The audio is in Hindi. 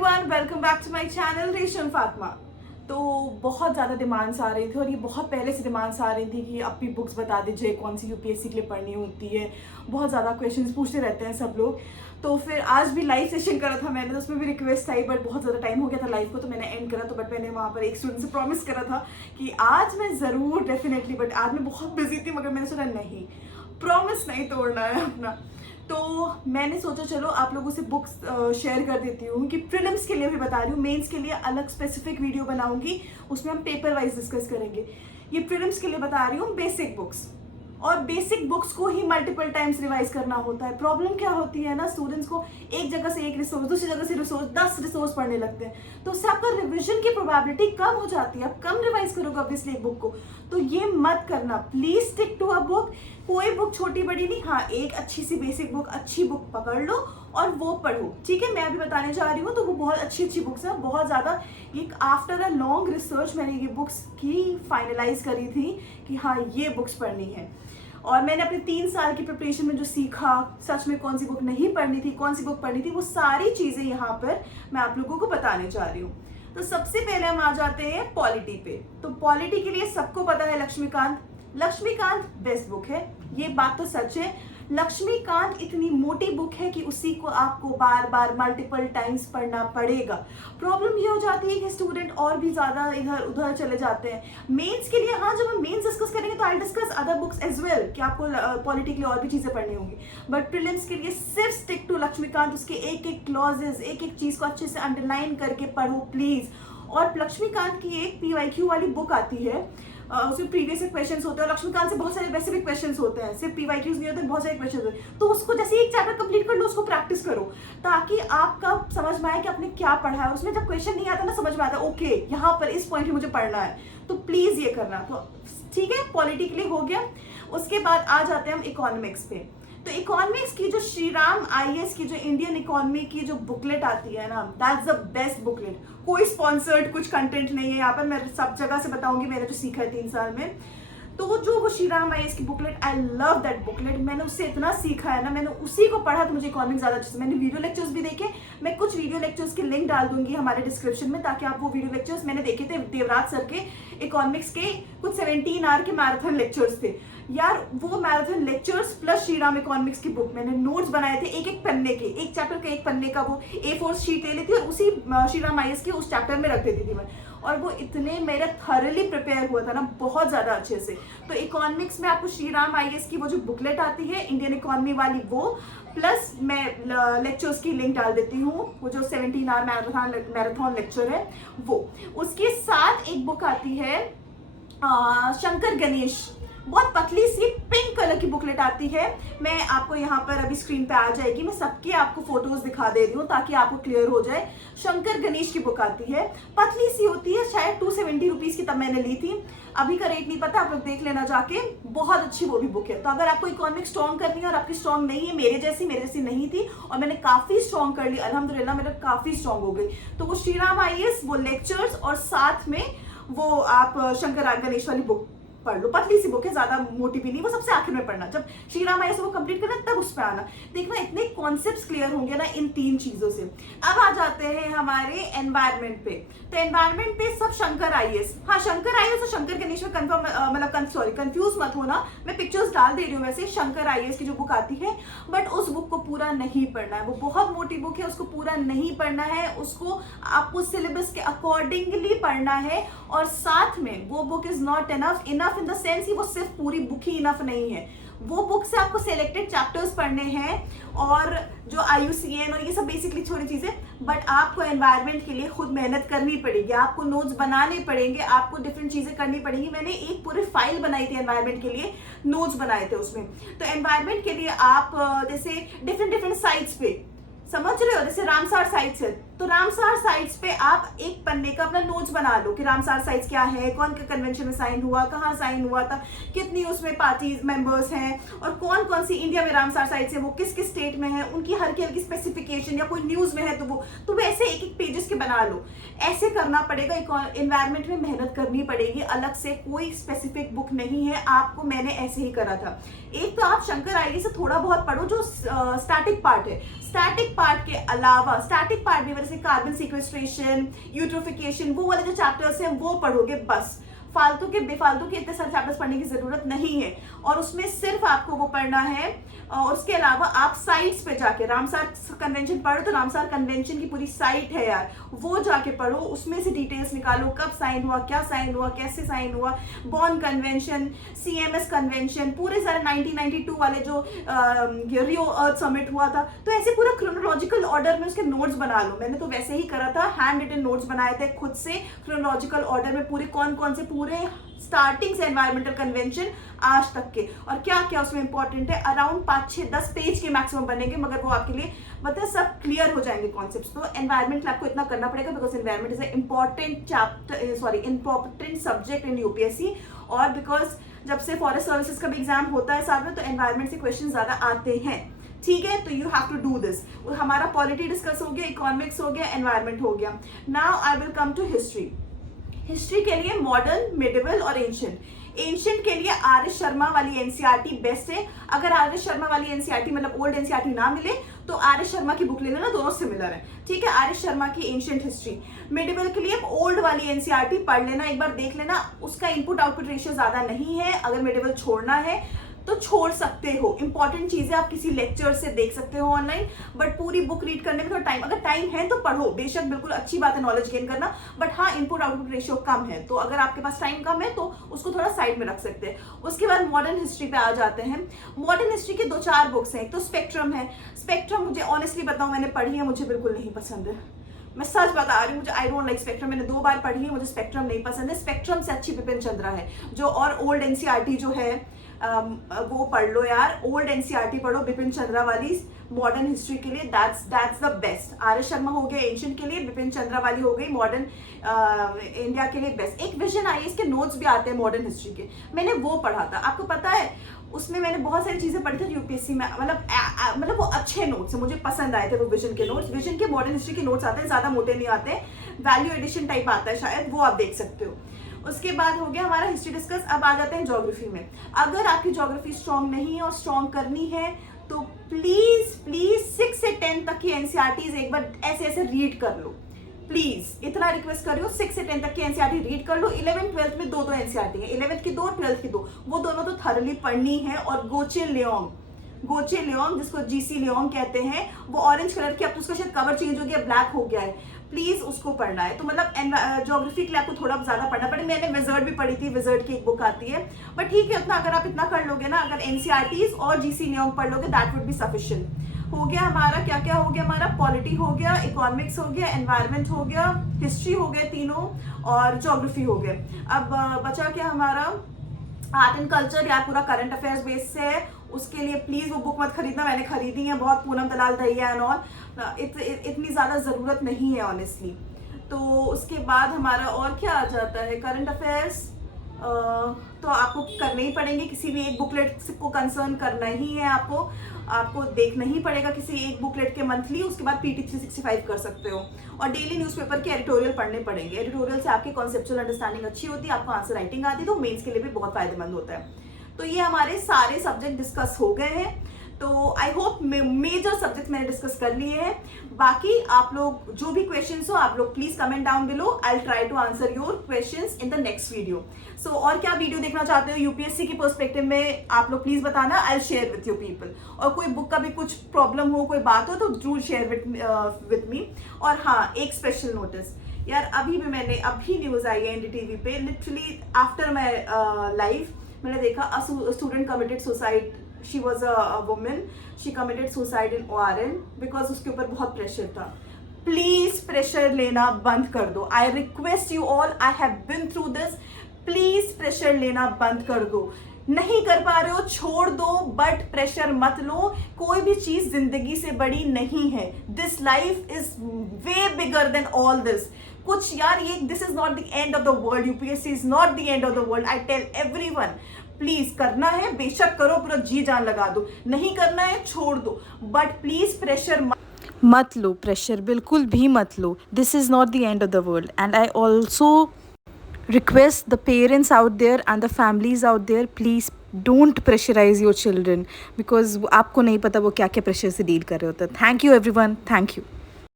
Everyone, welcome back to my channel Resham Fatima. तो बहुत ज़्यादा डिमांड्स आ रही थी और ये बहुत पहले से डिमांड्स आ रही थी कि अब भी बुक्स बता दीजिए कौन सी यूपीएससी के लिए पढ़नी होती है। बहुत ज़्यादा क्वेश्चंस पूछते रहते हैं सब लोग। तो फिर आज भी लाइव सेशन करा था मैंने, तो उसमें भी रिक्वेस्ट आई, बट बहुत ज़्यादा टाइम हो गया था लाइव को, तो मैंने एंड करा। तो बट मैंने वहाँ पर एक स्टूडेंट से प्रॉमिस करा था कि आज मैं ज़रूर डेफिनेटली, बट आज मैं बहुत बिजी थी, मगर मैंने सोचा नहीं, प्रॉमिस नहीं तोड़ना है अपना। तो मैंने सोचा चलो आप लोगों से बुक्स शेयर कर देती हूँ कि प्रीलिम्स के लिए भी बता रही हूँ, मेंस के लिए अलग स्पेसिफिक वीडियो बनाऊंगी, उसमें हम पेपर वाइज डिस्कस करेंगे। ये प्रीलिम्स के लिए बता रही हूँ बेसिक बुक्स, और बेसिक बुक्स को ही मल्टीपल टाइम्स रिवाइज करना होता है। प्रॉब्लम क्या होती है ना, स्टूडेंट्स को एक जगह से एक रिसोर्स, दूसरी जगह से रिसोर्स, 10 रिसोर्स पढ़ने लगते हैं, तो उससे आपका रिविजन की प्रोबेबिलिटी कम हो जाती है। आप कम रिवाइज करोगे ऑब्वियसली एक बुक को, तो ये मत करना। Please stick to a book. कोई बुक छोटी बड़ी नहीं, हाँ एक अच्छी सी बेसिक बुक, अच्छी बुक पकड़ लो और वो पढ़ो, ठीक है। मैं अभी बताने जा रही हूँ, तो वो बहुत अच्छी अच्छी बुक्स हैं, बहुत ज़्यादा। एक आफ्टर अ लॉन्ग रिसर्च मैंने ये बुक्स की फाइनलाइज करी थी कि हाँ ये बुक्स पढ़नी है। और मैंने अपने 3 साल की प्रिपरेशन में जो सीखा, सच में कौन सी बुक नहीं पढ़नी थी, कौन सी बुक पढ़नी थी, वो सारी चीज़ें यहाँ पर मैं आप लोगों को बताने जा रही हूँ। तो सबसे पहले हम आ जाते हैं पॉलिटी पे। तो पॉलिटी के लिए सबको पता है लक्ष्मीकांत बेस्ट बुक है, ये बात तो सच है। लक्ष्मीकांत इतनी मोटी बुक है कि उसी को आपको बार बार मल्टीपल टाइम्स पढ़ना पड़ेगा। प्रॉब्लम ये हो जाती है कि स्टूडेंट और भी ज्यादा इधर उधर चले जाते हैं। मेंस के लिए हाँ, जब हम मेंस डिस्कस करेंगे तो I discuss other books as well, कि आपको पॉलिटी के लिए और भी चीजें पढ़नी होंगी, बट प्रीलिम्स के लिए सिर्फ स्टिक टू लक्ष्मीकांत। उसके एक एक क्लॉजेस, एक एक चीज को अच्छे से अंडरलाइन करके पढ़ो प्लीज। और लक्ष्मीकांत की एक पीवाईक्यू वाली बुक आती है, उसमें प्रीवियस क्वेश्चंस होते हैं, और लक्ष्मीकांत से बहुत सारे वैसे भी क्वेश्चंस होते हैं, सिर्फ पीवाईक्यूज नहीं होते, बहुत सारे क्वेश्चंस होते हैं। तो उसको जैसे एक चैप्टर कंप्लीट कर लो, उसको प्रैक्टिस करो, ताकि आपका समझ में आए कि आपने क्या पढ़ा है। उसमें जब क्वेश्चन नहीं आता ना, समझ में आता है ओके यहाँ पर इस पॉइंट पे मुझे पढ़ना है, तो प्लीज ये करना। तो ठीक है, पॉलिटी के लिए हो गया। उसके बाद आ जाते हैं हम इकोनॉमिक्स पे। तो इकोनॉमिक्स की जो श्रीराम आईएएस की जो इंडियन इकोनॉमी की जो बुकलेट आती है ना, दैट्स द बेस्ट बुकलेट। कोई स्पॉन्सर्ड कुछ कंटेंट नहीं है यहाँ पर, मैं सब जगह से बताऊंगी मैंने जो सीखा है 3 साल में। तो वो श्रीराम आईएएस की booklet, I love that booklet. मैंने उससे इतना सीखा है ना, मैंने उसी को पढ़ा तो मुझे इकोनॉमिक्स ज्यादा अच्छे से। मैंने वीडियो लेक्चर्स भी देखे, मैं कुछ वीडियो लेक्चर्स के लिंक डाल दूंगी हमारे डिस्क्रिप्शन में, ताकि आप वो वीडियो लेक्चर्स मैंने देखे थे, देवराज सर के इकोनॉमिक्स के कुछ 17 आवर के मैराथन लेक्चर्स थे यार। वो marathon lectures plus Shriram economics की बुक, मैंने नोट्स बनाए थे एक एक पन्ने के, एक चैप्टर का एक पन्ने का वो A4 शीट ले ली थी, और उसी श्रीराम आईएएस के उस चैप्टर में रख देती थी मैं। और वो इतने मेरा थॉरली प्रिपेयर हुआ था ना, बहुत ज्यादा अच्छे से। तो इकोनॉमिक्स में आपको श्रीराम आईएएस की वो जो बुकलेट आती है इंडियन इकोनॉमी वाली, वो प्लस मैं लेक्चर्स की लिंक डाल देती हूँ, वो जो 17 आवर मैराथन लेक्चर है वो। उसके साथ एक बुक आती है शंकर गणेश, बहुत पतली सी पिंक कलर की बुकलेट आती है। मैं आपको यहाँ पर अभी स्क्रीन पे आ जाएगी, मैं सबके आपको फोटोज दिखा दे रही हूँ ताकि आपको क्लियर हो जाए। शंकर गणेश की बुक आती है, पतली सी होती है, शायद 270 रुपीज की तब मैंने ली थी, अभी का रेट नहीं पता, आप लोग देख लेना जाके। बहुत अच्छी वो भी बुक है। तो अगर आपको इकोनॉमिक्स स्ट्रॉन्ग करनी है और आपकी स्ट्रॉन्ग नहीं है, मेरे जैसी नहीं थी, और मैंने काफी स्ट्रॉन्ग कर ली अल्हम्दुलिल्लाह, मेरा काफी स्ट्रॉन्ग हो गई, तो वो श्रीराम आईएएस, वो लेक्चर्स, और साथ में वो आप शंकर गणेश वाली बुक पढ़ लो। पतली सी बुक है, ज्यादा मोटी भी नहीं, वो सबसे आखिर में पढ़ना, जब श्रीराम आईएएस वो कंप्लीट करना तब उस पर आना। देखना इतने कॉन्सेप्ट्स क्लियर होंगे ना इन 3 चीजों से। अब आ जाते हैं हमारे एनवायरमेंट पे। तो एनवायरमेंट पे सब शंकर आईएएस, हाँ शंकर आईएएस और शंकर गणेश में कंफ्यूज मत होना, मैं पिक्चर्स डाल दे रही हूँ वैसे। शंकर आईएएस की जो बुक आती है, बट उस बुक को पूरा नहीं पढ़ना है, वो बहुत मोटी बुक है, उसको पूरा नहीं पढ़ना है, उसको आपको सिलेबस के अकॉर्डिंगली पढ़ना है। और साथ में वो book is not enough in the sense ही वो सिर्फ पूरी बुक ही इनफ नहीं है, वो बुक से आपको सिलेक्टेड चैप्टर्स पढ़ने हैं, और जो IUCN और ये सब बेसिकली छोटी चीजें। बट आपको एनवायरनमेंट के लिए खुद मेहनत करनी पड़ेगी, आपको नोट्स बनाने पड़ेंगे, आपको डिफरेंट चीजें करनी पड़ेंगी। मैंने एक पूरी फाइल बनाई थी एनवायरनमेंट के लिए, नोट्स बनाए थे उसमें। तो एनवायरनमेंट के लिए आप जैसे डिफरेंट साइट्स पे, समझ रहे हो, जैसे रामसार साइट्स है, तो रामसार साइट्स पे आप एक पन्ने का अपना नोट्स बना लो कि रामसार साइट्स क्या है, कौन के कन्वेंशन में साइन हुआ, कहाँ साइन हुआ था, कितनी उसमें पार्टीज मेंबर्स हैं, और कौन कौन सी इंडिया में रामसार साइट्स है, वो किस किस स्टेट में है, उनकी हल्की हल्की स्पेसिफिकेशन, या कोई न्यूज में है तो वो ऐसे एक एक पेजेस के बना लो। ऐसे करना पड़ेगा। एनवायरमेंट में मेहनत करनी पड़ेगी, अलग से कोई स्पेसिफिक बुक नहीं है आपको, मैंने ऐसे ही करा था। एक तो आप शंकर आईएएस से थोड़ा बहुत पढ़ो, जो स्टैटिक पार्ट है, स्टैटिक पार्ट के अलावा स्टैटिक पार्ट भी, जैसे कार्बन सीक्वेस्ट्रेशन, यूट्रोफिकेशन, वो वाले जो चैप्टर्स हैं वो पढ़ोगे बस। फालतू के बेफालतू के इतने सारे चैप्टर्स पढ़ने की जरूरत नहीं है। और उसमें सिर्फ आपको वो पढ़ना है, और उसके अलावा आप साइट्स पे जाके रामसार कन्वेंशन पढ़ो, तो रामसार कन्वेंशन की पूरी साइट है यार, वो जाके पढ़ो, उसमें से डिटेल्स निकालो, कब साइन हुआ, क्या साइन हुआ, कैसे साइन हुआ, बॉन कन्वेंशन, CMS कन्वेंशन, पूरे सारे 1992 वाले जो रियो अर्थ समिट हुआ था, तो ऐसे पूरा क्रोनोलॉजिकल ऑर्डर में उसके नोट्स बना लो। मैंने तो वैसे ही करा था, हैंड रिटन नोट्स बनाए थे खुद से, क्रोनोलॉजिकल ऑर्डर में पूरे कौन कौन से पूरे स्टार्टिंग से एनवायरमेंटल कन्वेंशन आज तक के, और क्या क्या उसमें इंपॉर्टेंट है। अराउंड 5-6-10 पेज के मैक्सिमम बनेंगे, मगर वो आपके लिए मतलब सब क्लियर हो जाएंगे कॉन्सेप्ट्स। तो एनवायरमेंट आपको इतना करना पड़ेगा, because environment is important subject in UPSC, और बिकॉज जब से फॉरेस्ट सर्विसेज का भी एग्जाम होता है साथ में, तो एनवायरमेंट से क्वेश्चन ज्यादा आते हैं, ठीक है। तो you have to do this. हमारा पॉलिटी डिस्कस हो गया, इकोनॉमिक्स हो गया, एनवायरमेंट हो गया। Now I will come to history. History के लिए मॉडर्न, मिडिवल और एंशिएंट। एंशिएंट के लिए आर.एस. शर्मा वाली एनसीईआरटी बेस्ट है। अगर आर.एस. शर्मा वाली एनसीईआरटी मतलब ओल्ड एनसीईआरटी ना मिले तो आर.एस. शर्मा की बुक ले लेना, दोनों सिमिलर है, ठीक है। आर.एस. शर्मा की एंशिएंट हिस्ट्री। मिडिवल के लिए ओल्ड वाली एनसीईआरटी पढ़ लेना, एक बार देख लेना, उसका इनपुट आउटपुट रेशियो ज्यादा नहीं है। अगर मिडिवल छोड़ना है तो छोड़ सकते हो, इंपॉर्टेंट चीजें आप किसी लेक्चर से देख सकते हो ऑनलाइन, बट पूरी बुक रीड करने में थोड़ा टाइम, अगर टाइम है तो पढ़ो, बेशक बिल्कुल अच्छी बात है नॉलेज गेन करना, बट हाँ इनपुट आउटपुट रेशियो कम है, तो अगर आपके पास टाइम कम है तो उसको थोड़ा साइड में रख सकते हैं। उसके बाद मॉडर्न हिस्ट्री पे आ जाते हैं। मॉडर्न हिस्ट्री के 2-4 बुक्स हैं। एक तो स्पेक्ट्रम है। स्पेक्ट्रम मुझे ऑनेस्टली बताऊं, मैंने पढ़ी है, मुझे बिल्कुल नहीं पसंद है, मैं सच बता रही हूँ, मुझे आई डोंट लाइक स्पेक्ट्रम। मैंने 2 बार पढ़ी है, मुझे स्पेक्ट्रम नहीं पसंद है। स्पेक्ट्रम से अच्छी बिपिन चंद्रा है, जो और ओल्ड एनसीईआरटी जो है वो पढ़ लो यार, ओल्ड एनसीईआरटी पढ़ो बिपिन चंद्रा वाली मॉडर्न हिस्ट्री के लिए, that's the best. RS. Sharma हो गया एंशिएंट के लिए, बिपिन चंद्रा वाली हो गई मॉडर्न इंडिया के लिए बेस्ट। एक विजन आईएएस के नोट्स भी आते हैं मॉडर्न हिस्ट्री के, मैंने वो पढ़ा था, आपको पता है उसमें मैंने बहुत सारी चीजें पढ़ी थी यूपीएससी में, मतलब वो अच्छे नोट्स हैं, मुझे पसंद आए थे वो विजन के नोट्स। विजन के मॉडर्न हिस्ट्री के नोट्स आते हैं, ज्यादा मोटे नहीं आते, वैल्यू एडिशन टाइप आता है शायद, वो आप देख सकते हो। उसके बाद हो गया हमारा हिस्ट्री डिस्कस। अब आ जाते हैं ज्योग्राफी में। अगर आपकी ज्योग्राफी स्ट्रांग नहीं है और स्ट्रांग करनी है तो प्लीज 6 से 10 तक की एनसीईआरटीज एक बार ऐसे ऐसे रीड कर लो, प्लीज इतना रिक्वेस्ट कर रही हूँ। 6 से 10 तक की एनसीईआरटी रीड कर लो। 11th 12th में 2 एनसीईआरटी है, 11th की 2, 12th की 2, वो दोनों तो थरली पढ़नी है। और गोचे लियोंग जिसको जीसी लियोंग कहते हैं, वो ऑरेंज कलर की, अब तो उसका शायद कवर चेंज हो गया, ब्लैक हो गया है, प्लीज उसको पढ़ना है। तो मतलब ज्योग्राफी के लिए आपको थोड़ा ज्यादा पढ़ना पड़े। मैंने विजर्ड भी पढ़ी थी, विजर्ड की एक बुक आती है, बट ठीक है उतना, अगर आप इतना कर लोगे ना, अगर एनसीईआरटीज और जीसी लियोंग पढ़ लोगे, दैट वुड बी सफिशिएंट। हो गया हमारा, क्या क्या हो गया हमारा, पॉलिटी हो गया, इकोनॉमिक्स हो गया, एनवायरमेंट हो गया, हिस्ट्री हो गया तीनों, और ज्योग्राफी हो गया। अब बचा क्या हमारा, आर्ट एंड कल्चर, यार पूरा करंट अफेयर्स बेस से है, उसके लिए प्लीज वो बुक मत खरीदना, मैंने खरीदी है बहुत, पूनम दलाल दहिया एंड ऑल, इतनी ज्यादा जरूरत नहीं है ऑनेस्टली। तो उसके बाद हमारा और क्या आ जाता है, करंट अफेयर्स तो आपको करने ही पड़ेंगे, किसी भी एक बुकलेट को कंसर्न करना ही है, आपको देखना ही पड़ेगा किसी एक बुकलेट के मंथली। उसके बाद पीटी 365 कर सकते हो, और डेली न्यूज़पेपर के एडिटोरियल पढ़ने पड़ेंगे। एडिटोरियल से आपकी कॉन्सेप्चुअल अंडरस्टैंडिंग अच्छी होती है, आपको आंसर राइटिंग आती है, तो मेंस के लिए भी बहुत फायदेमंद होता है। तो ये हमारे सारे सब्जेक्ट डिस्कस हो गए हैं। तो आई होप मेजर सब्जेक्ट मैंने डिस्कस कर लिए हैं। बाकी आप लोग जो भी क्वेश्चंस हो, आप लोग please comment down below, I will try to answer your questions in the next video. So और क्या वीडियो देखना चाहते हो यूपीएससी की पर्सपेक्टिव में, आप लोग प्लीज बताना, I will share with you people. और कोई बुक का भी कुछ प्रॉब्लम हो, कोई बात हो, तो जरूर शेयर विथ मी। और हाँ, एक स्पेशल नोटिस यार, अभी न्यूज आई है एनडीटीवी पे, लिटरली आफ्टर माई लाइफ मैंने देखा student committed suicide. She was a women, she committed suicide in ORN because उसके ऊपर बहुत प्रेशर था। प्लीज प्रेशर लेना बंद कर दो, I request you all, I have been through this, please pressure लेना बंद कर दो। नहीं कर पा रहे हो छोड़ दो, बट प्रेशर मत लो। कोई भी चीज जिंदगी से बड़ी नहीं है, this life is way bigger than all this. कुछ यार, ये this is not the end of the world, UPSC is not the end of the world, I tell everyone. Please करना है बेशक करो, पूरा जी जान लगा दो, नहीं करना है छोड़ दो, बट प्लीज प्रेशर मत लो, प्रेशर बिल्कुल भी मत लो। This is not the end of the world, and I also request the parents out there and the families out there, please don't pressurise your children, because आपको नहीं पता वो क्या क्या प्रेशर से डील कर रहे होते हैं. Thank you everyone, thank you.